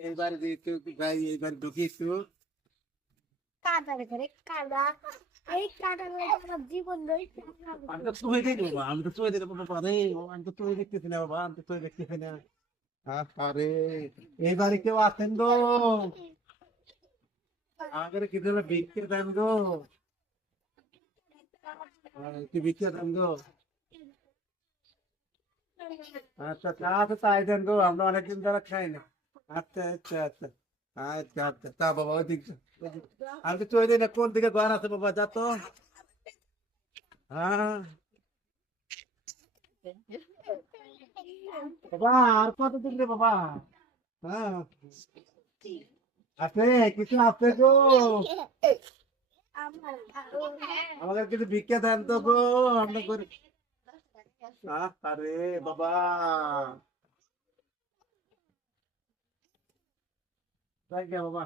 এইবারে যে একটু ভাই এইবার ঢুকি একটু কাদার ঘরে কাদা এই কাদার ঘরে আমার জীবন রয়েছে আমি তো তুই দেখি বাবা আমি তো তুই দেখি বাবা রে আমি তো তুই দেখতেছি না বাবা আমি তো তুই দেখতেছি না আরে এইবারে কেউ আছেন গো আমাকে কিছু বিক্রি দেন গো কি বিক্রি দেন গো আচ্ছা চা তো তাই দেন গো আমরা অনেকদিন ধরে খাই না আচ্ছা আচ্ছা আচ্ছা আচ্ছা আচ্ছা তা বাবা ওই দিক আমি তো তুই দিই না কোন দিকে ঘর আছে বাবা যা তো হ্যাঁ বাবা আর কত দিন রে বাবা হ্যাঁ আছে কিছু আছে গো আমার আমাদের কিছু ভিক্ষা দেন তো গো আমরা করে আরে বাবা তাই কে বাবা